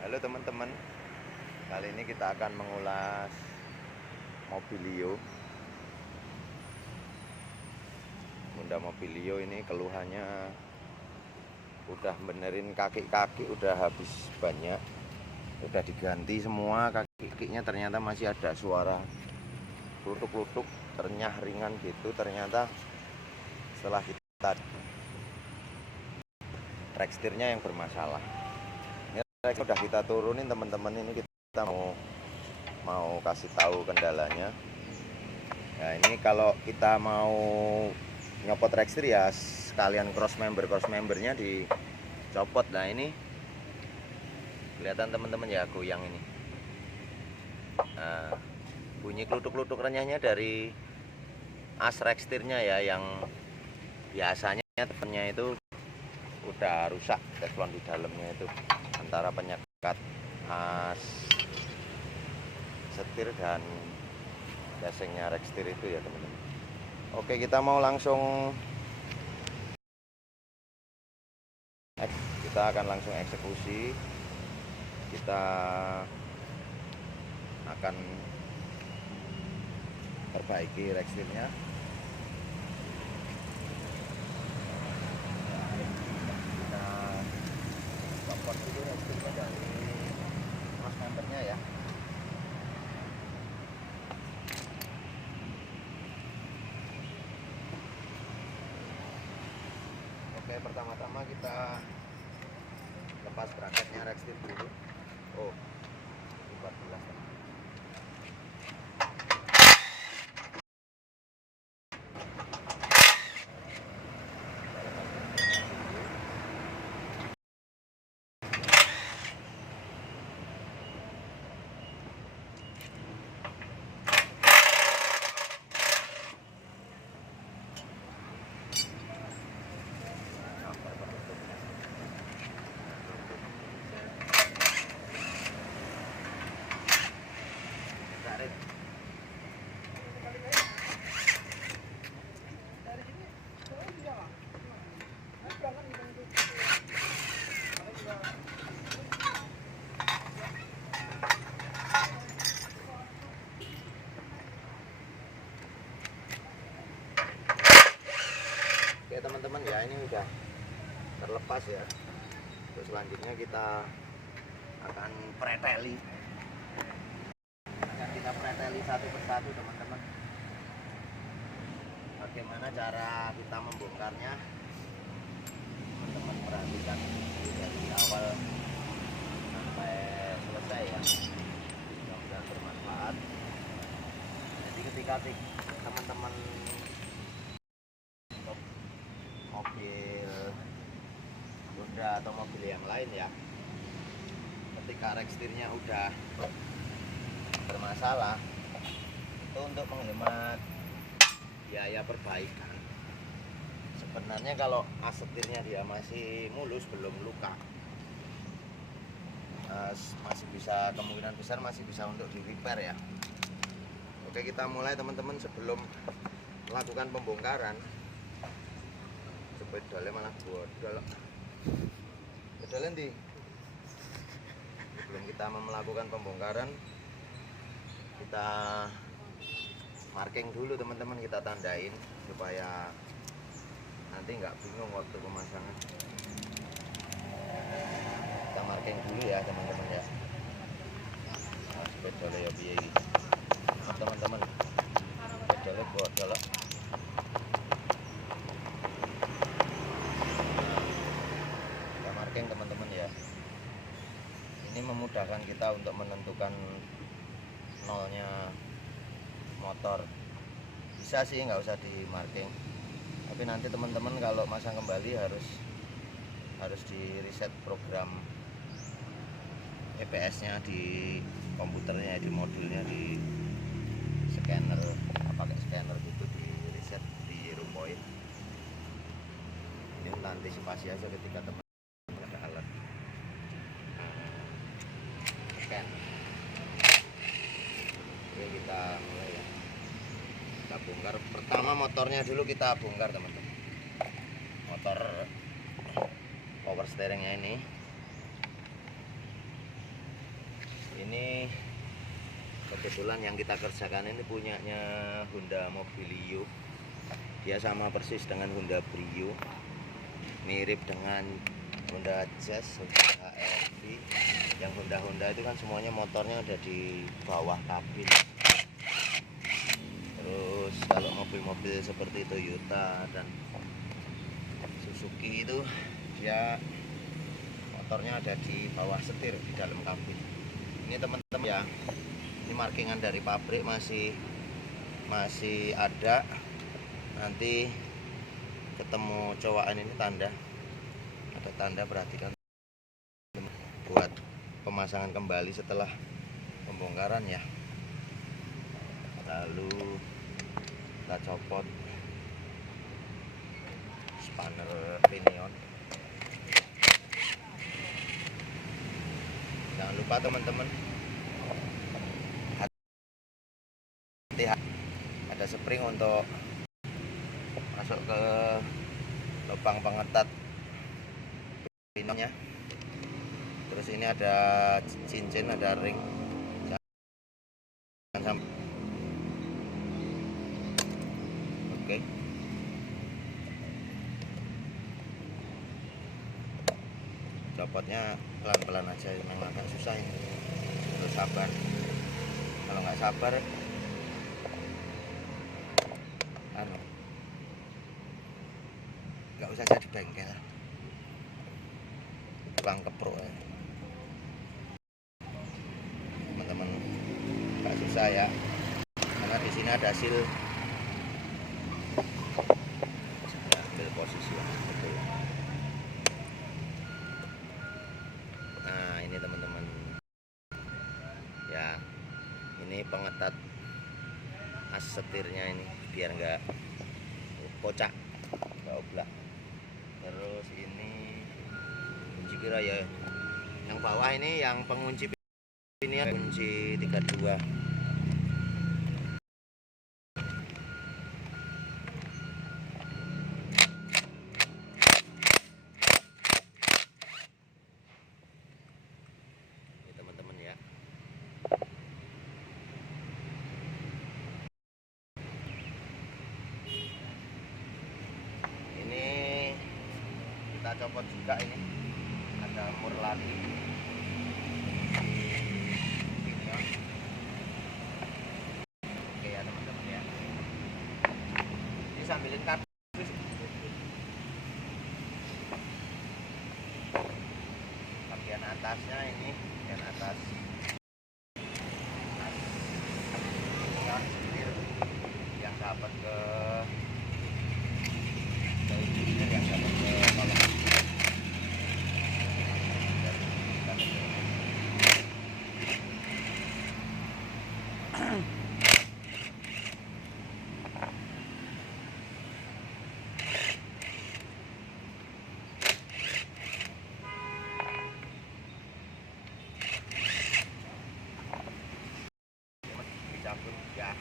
Halo teman-teman, kali ini kita akan mengulas Mobilio. Honda Mobilio ini keluhannya udah benerin kaki-kaki, udah habis banyak, udah diganti semua kaki-kakinya, ternyata masih ada suara klutuk-klutuk, ternyah ringan gitu. Ternyata setelah kita track setirnya yang bermasalah. Ini udah kita turunin teman-teman, ini kita mau kasih tahu kendalanya. Nah, ini kalau kita mau nyopot track setir ya sekalian cross membernya dicopot. Nah, ini kelihatan teman-teman ya, goyang ini. Nah, bunyi klutuk-klutuk renyahnya dari as track setirnya ya, yang biasanya temennya itu udah rusak teflon di dalamnya itu, antara penyekat as setir dan gasingnya rack setir itu ya teman-teman. Oke, kita mau langsung eksekusi. Kita akan perbaiki rack setirnya. Kita copot dulu rack setirnya dari cross membernya ya. Oke, pertama-tama kita lepas bracketnya rack setir dulu. Oh, 14. Oke teman-teman ya, ini udah terlepas ya. Terus selanjutnya kita akan preteli. Kita preteli satu persatu teman-teman. Bagaimana cara kita membongkarnya? Teman-teman perhatikan dari awal sampai selesai ya. Mudah-mudahan bermanfaat. Jadi ketika teman-teman mobil Honda atau mobil yang lain ya, ketika rack setirnya udah bermasalah, itu untuk menghemat biaya perbaikan, sebenarnya kalau as setirnya dia masih mulus, belum luka, masih bisa, kemungkinan besar masih bisa untuk di repair ya. Oke, kita mulai teman-teman. Sebelum melakukan pembongkaran, sepedolnya malah bodol. Pedolnya di sebelum kita melakukan pembongkaran, kita marking dulu teman-teman, kita tandain supaya nanti nggak bingung waktu pemasangan. Kita marking dulu ya teman-teman ya. Sepedolnya ya biaya gitu teman-teman, sepedolnya bodol. Teman-teman ya, ini memudahkan kita untuk menentukan nolnya motor. Bisa sih nggak usah di marking, tapi nanti teman-teman kalau masang kembali harus di reset program EPS nya di komputernya, di modulnya, di scanner, pakai scanner gitu, di reset, di rumpoin. Ini untuk antisipasi aja ketika teman scan. Oke, kita mulai ya. Kita bongkar pertama motornya dulu, kita bongkar teman-teman. Motor power steeringnya ini ini kebetulan yang kita kerjakan ini punyanya Honda Mobilio. Dia sama persis dengan Honda Brio, mirip dengan Honda Jazz, Honda HR-V. Yang Honda itu kan semuanya motornya ada di bawah kabin. Terus kalau mobil-mobil seperti Toyota dan Suzuki itu dia motornya ada di bawah setir, di dalam kabin. Ini teman-teman ya, ini markingan dari pabrik masih ada. Nanti ketemu cowakan ini tanda, ada tanda, perhatikan buat pemasangan kembali setelah pembongkaran ya. Lalu kita copot spanner pinion. Jangan lupa teman-teman, hati-hati, ada spring untuk masuk ke lubang pengetat pinonnya. Terus ini ada cincin, ada ring. Jangan sampai. Oke. Copotnya pelan-pelan aja, memang agak susah ini. Harus sabar. Kalau nggak sabar, nggak usah jadi bengkel, tukang keprok ya. Teman-teman, nggak susah ya, karena di sini ada seal. Saya ambil posisi yang betul. Nah ini teman-teman ya, ini pengetat as setirnya ini biar nggak kocak, nggak oblak. Terus ini kunci kira ya, yang bawah ini yang pengunci ini kunci 32. Ini teman-teman ya. Ini kita copot juga, ini ada mur lagi. Oke ya teman-teman ya, ini sambilin kardus. Bagian atasnya ini, bagian atas yang dapat ke yang dapat ke kolong. Dicampur ya.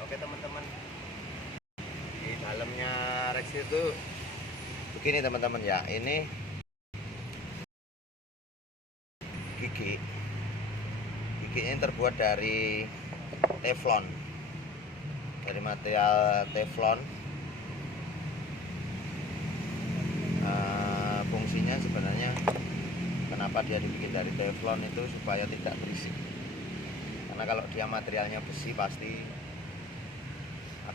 Oke teman-teman, di dalamnya Rex itu begini teman-teman ya. Ini gigi ini terbuat dari teflon, dari material teflon. Fungsinya sebenarnya kenapa dia dibikin dari teflon itu supaya tidak berisik, karena kalau dia materialnya besi pasti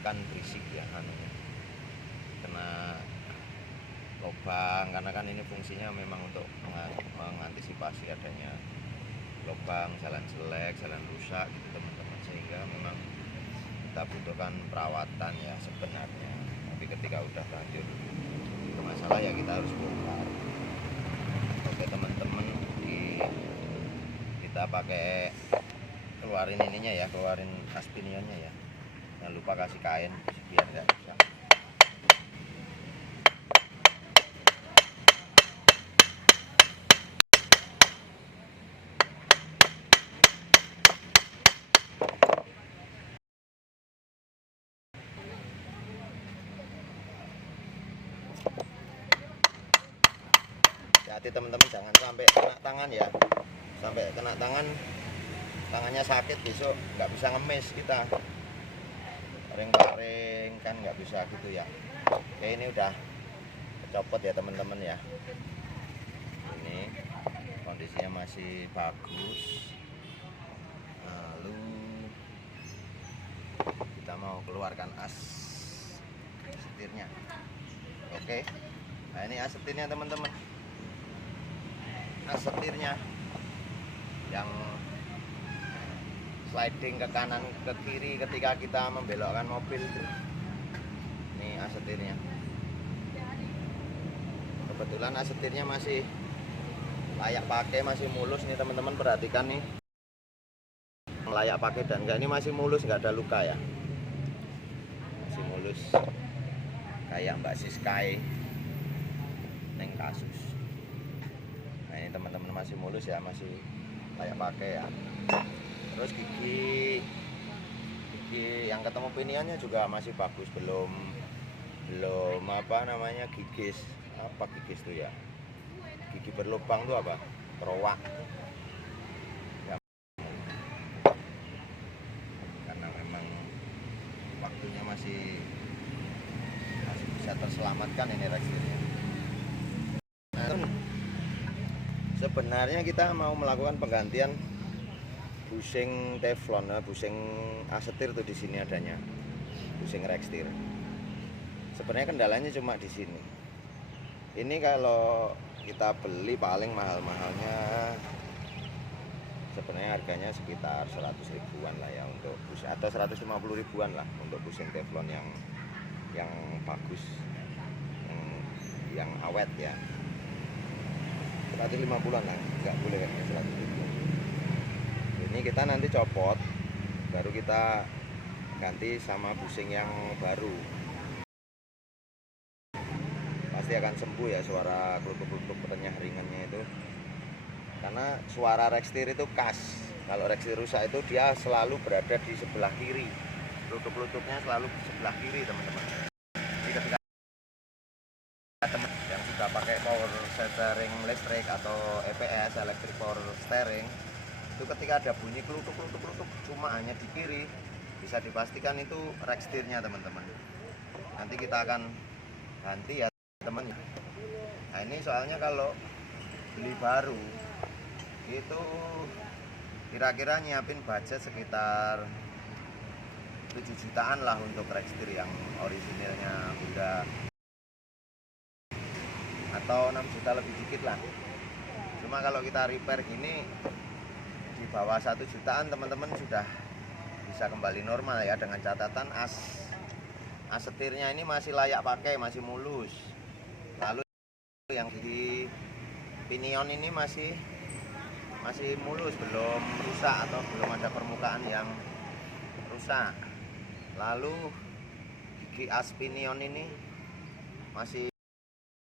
akan berisik ya, kena lubang, karena kan ini fungsinya memang untuk mengantisipasi adanya lubang, jalan jelek, jalan rusak gitu teman-teman, sehingga memang kita butuhkan perawatan ya sebenarnya. Tapi ketika udah lanjut masalah ya kita harus bongkar. Oke teman-teman, kita pakai keluarin ininya ya, keluarin aspinionnya ya. Jangan lupa kasih kain biar nggak rusak. hati-hati teman-teman, jangan sampai kena tangan ya, sampai kena tangan, tangannya sakit, besok nggak bisa ngemis kita, kering-kering kan nggak bisa gitu ya. Oke, ini udah copot ya teman-teman ya, ini kondisinya masih bagus. Lalu kita mau keluarkan as setirnya. Oke, nah ini as setirnya teman-teman, as setirnya yang sliding ke kanan ke kiri ketika kita membelokkan mobil. Ini as setirnya, kebetulan as setirnya masih layak pakai, masih mulus nih teman-teman, perhatikan nih, layak pakai dan enggak, ini masih mulus, nggak ada luka ya, masih mulus kayak Mbak Siskai neng kasus. Nah ini teman-teman masih mulus ya, masih layak pakai ya. Terus gigi yang ketemu piniannya juga masih bagus, belum apa namanya, gigis tuh ya, gigi berlubang tuh apa, kerowak ya, karena memang waktunya masih bisa terselamatkan ini reaksinya. Nah, sebenarnya kita mau melakukan penggantian busing teflon, busing asetir tuh di sini adanya, busing rekstir. Sebenarnya kendalanya cuma di sini. Ini kalau kita beli paling mahal-mahalnya sebenarnya harganya sekitar 100 ribuan lah ya untuk busing, atau 150 ribuan lah untuk busing teflon yang bagus, yang awet ya. 150-an lah, nggak boleh kan 100 ribu. Ini kita nanti copot, baru kita ganti sama busing yang baru. Pasti akan sembuh ya suara klutuk-klutuk renyah ringannya itu, karena suara rekstir itu khas. Kalau rekstir rusak itu dia selalu berada di sebelah kiri, klutuk-klutuknya selalu di sebelah kiri teman-teman. Jadi ketika teman yang sudah pakai power steering listrik atau EPS, electric power steering, itu ketika ada bunyi klutuk-klutuk cuma hanya di kiri, bisa dipastikan itu rekstirnya teman-teman. Nanti kita akan ganti ya teman. Nah ini soalnya kalau beli baru itu kira-kira nyiapin budget sekitar 7 jutaan lah untuk rekstir yang orisinilnya udah, atau 6 juta lebih dikit lah. Cuma kalau kita repair gini di bawah 1 jutaan teman-teman sudah bisa kembali normal ya, dengan catatan as setirnya ini masih layak pakai, masih mulus. Lalu yang di pinion ini masih mulus, belum rusak atau belum ada permukaan yang rusak. Lalu gigi as pinion ini masih,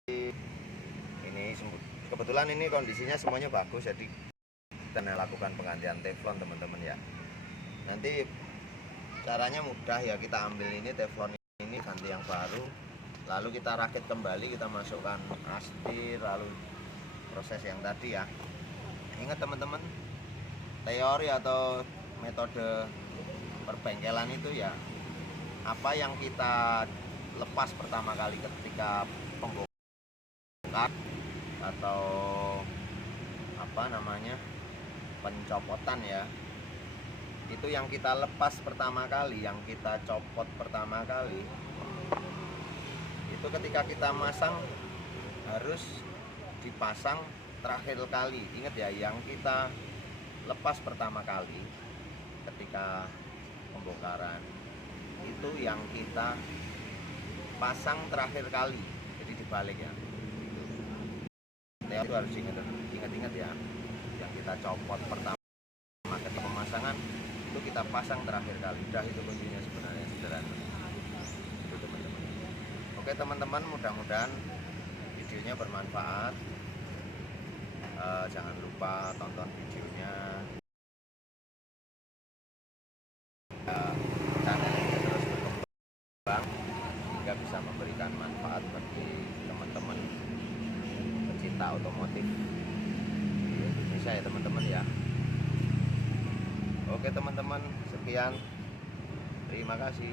ini kebetulan ini kondisinya semuanya bagus, jadi kita lakukan penggantian teflon teman-teman ya. Nanti caranya mudah ya, kita ambil ini teflon ini, ganti yang baru, lalu kita rakit kembali, kita masukkan astir, lalu proses yang tadi ya. Ingat teman-teman, teori atau metode perbengkelan itu ya, apa yang kita lepas pertama kali ketika pembongkar atau apa namanya, pencopotan ya, itu yang kita lepas pertama kali, yang kita copot pertama kali, itu ketika kita masang harus dipasang terakhir kali. Ingat ya, yang kita lepas pertama kali ketika pembongkaran itu yang kita pasang terakhir kali, jadi dibalik ya. Itu harus ingat ya, yang kita copot pertama ketika pemasangan itu kita pasang terakhir kali. Udah, itu kuncinya sebenarnya, sederhana itu teman-teman. Oke teman-teman, mudah-mudahan videonya bermanfaat. Jangan lupa tonton videonya, channel ini terus berkembang hingga bisa memberikan manfaat bagi teman-teman pecinta peta otomotif di Indonesia ya teman-teman ya. Oke teman-teman, sekian, terima kasih.